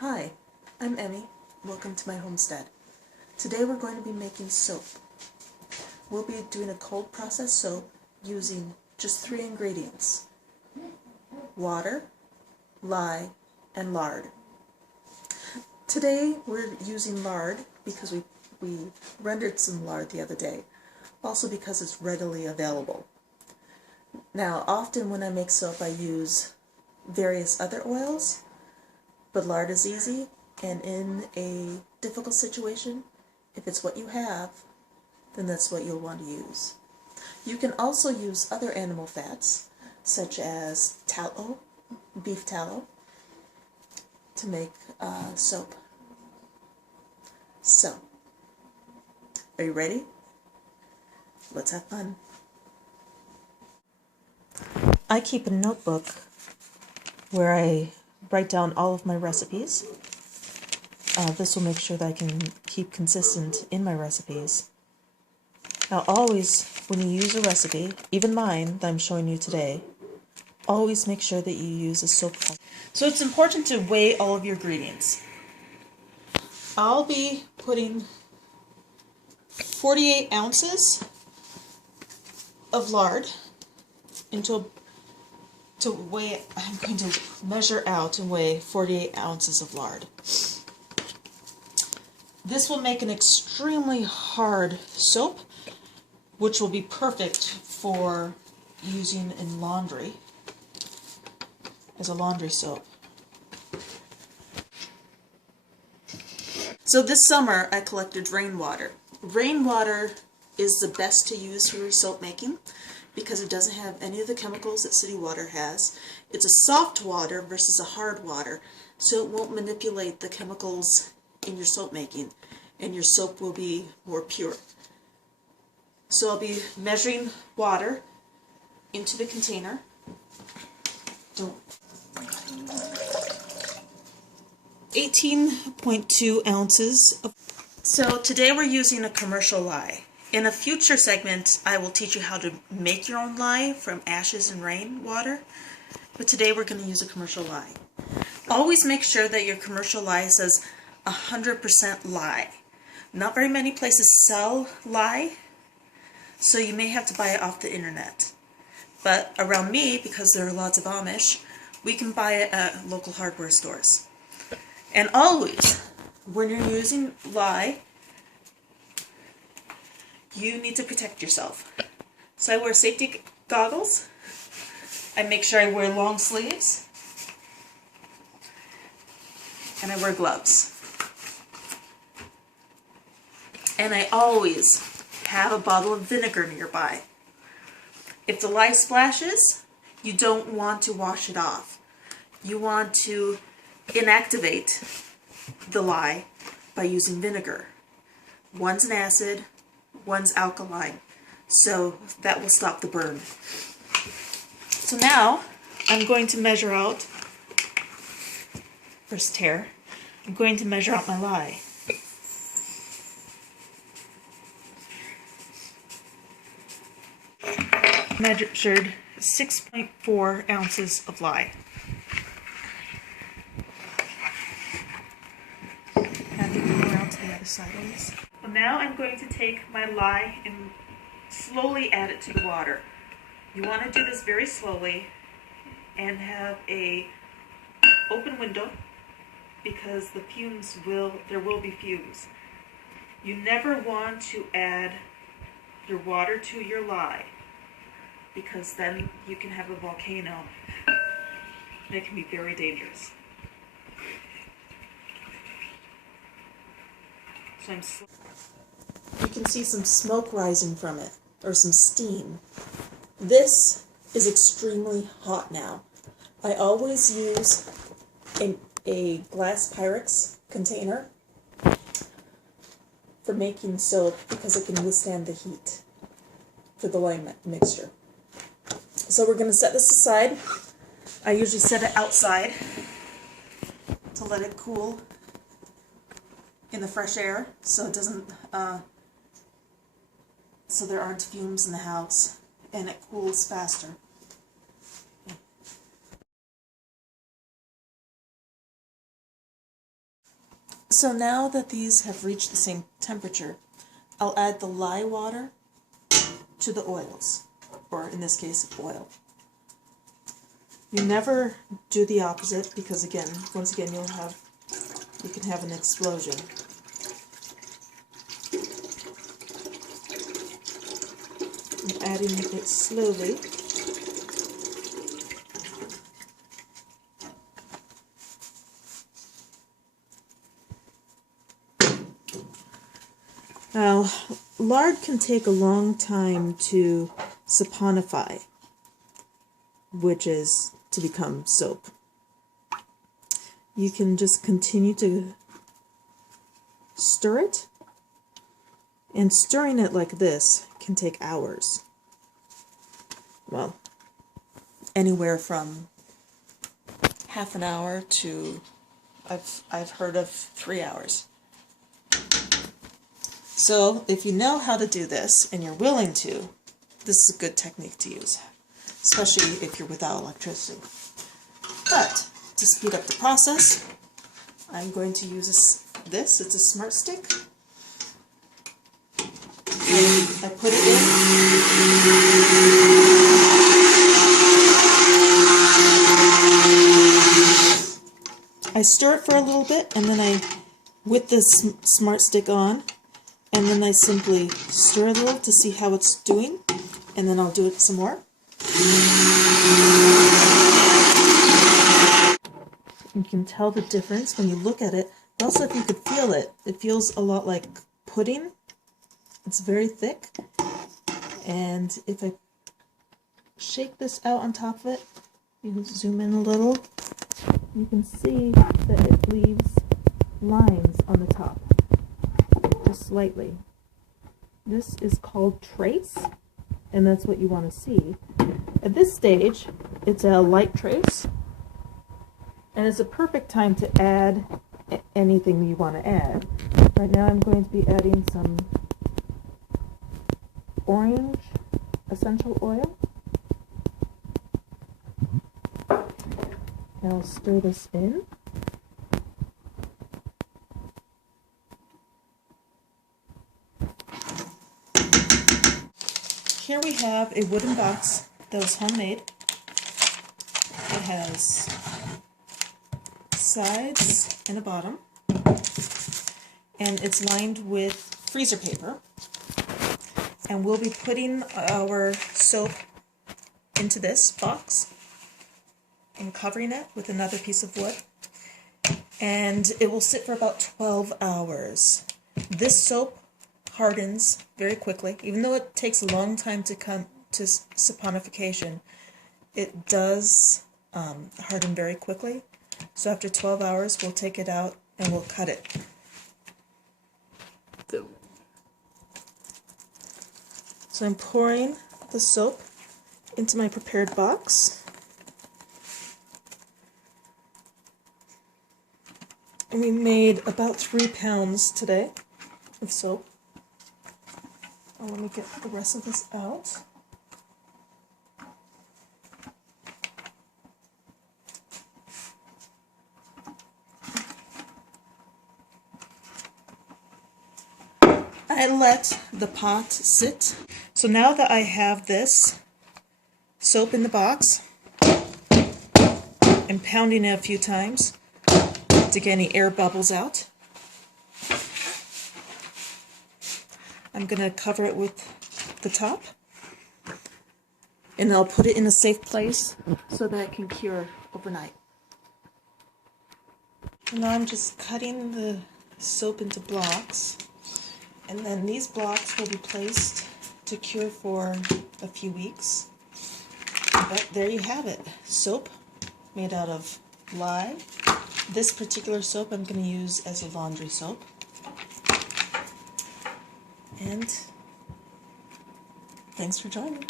Hi, I'm Emme. Welcome to my homestead. Today we're going to be making soap. We'll be doing a cold process soap using just 3 ingredients: water, lye, and lard. Today we're using lard because we rendered some lard the other day, also because it's readily available. Now, often when I make soap I use various other oils, but lard is easy, and in a difficult situation, if it's what you have, then that's what you'll want to use. You can also use other animal fats, such as tallow, beef tallow, to make soap. So, are you ready? Let's have fun. I keep a notebook where I write down all of my recipes. This will make sure that I can keep consistent in my recipes. Now always, when you use a recipe, even mine that I'm showing you today, always make sure that you use a soap process. So it's important to weigh all of your ingredients. I'll be putting 48 ounces of lard into I'm going to measure out and weigh 48 ounces of lard. This will make an extremely hard soap, which will be perfect for using in laundry, as a laundry soap. So this summer I collected rainwater. Rainwater is the best to use for soap making because it doesn't have any of the chemicals that city water has. It's a soft water versus a hard water, so it won't manipulate the chemicals in your soap making, and your soap will be more pure. So I'll be measuring water into the container. 18.2 ounces. So today we're using a commercial lye. In a future segment, I will teach you how to make your own lye from ashes and rainwater, but today we're going to use a commercial lye. Always make sure that your commercial lye says 100% lye. Not very many places sell lye, so you may have to buy it off the internet. But around me, because there are lots of Amish, we can buy it at local hardware stores. And always, when you're using lye, you need to protect yourself. So I wear safety goggles. I make sure I wear long sleeves. And I wear gloves. And I always have a bottle of vinegar nearby. If the lye splashes, you don't want to wash it off. You want to inactivate the lye by using vinegar. One's an acid, one's alkaline, so that will stop the burn. So now I'm going to measure out, first tear, I'm going to measure out my lye. Measured 6.4 ounces of lye. Have it go around to the other sideways. Well, now I'm going to take my lye and slowly add it to the water. You want to do this very slowly and have a open window because there will be fumes. You never want to add your water to your lye, because then you can have a volcano, and it can be very dangerous. So you can see some smoke rising from it, or some steam. This is extremely hot now. I always use a glass Pyrex container for making soap because it can withstand the heat for the lye mixture. So we're going to set this aside. I usually set it outside to let it cool in the fresh air, so it doesn't, so there aren't fumes in the house, and it cools faster. So now that these have reached the same temperature, I'll add the lye water to the oils, or in this case, oil. You never do the opposite because again, once again, you can have an explosion. I'm adding it slowly. Now, lard can take a long time to saponify, which is to become soap. You can just continue to stir it, and stirring it like this can take hours. Well, anywhere from half an hour to I've heard of 3 hours. So if you know how to do this and you're willing to, this is a good technique to use, especially if you're without electricity. But to speed up the process, I'm going to use this. It's a smart stick. I put it in. I stir it for a little bit, and then with the smart stick on, and then I simply stir a little to see how it's doing, and then I'll do it some more. You can tell the difference when you look at it, but also if you could feel it. It feels a lot like pudding. It's very thick, and if I shake this out on top of it, you can zoom in a little, you can see that it leaves lines on the top, just slightly. This is called trace, and that's what you want to see. At this stage, it's a light trace, and it's a perfect time to add anything you want to add. Right now I'm going to be adding some orange essential oil. And I'll stir this in. Here we have a wooden box that was homemade. It has sides and a bottom, and it's lined with freezer paper. And we'll be putting our soap into this box and covering it with another piece of wood. And it will sit for about 12 hours. This soap hardens very quickly. Even though it takes a long time to come to saponification, it does harden very quickly. So after 12 hours, we'll take it out and we'll cut it. So I'm pouring the soap into my prepared box. And we made about 3 pounds today of soap. Oh, let me get the rest of this out. I let the pot sit. So now that I have this soap in the box, I'm pounding it a few times to get any air bubbles out. I'm going to cover it with the top, and I'll put it in a safe place so that it can cure overnight. And now I'm just cutting the soap into blocks, and then these blocks will be placed to cure for a few weeks. But there you have it, soap made out of lye. This particular soap I'm going to use as a laundry soap. And thanks for joining.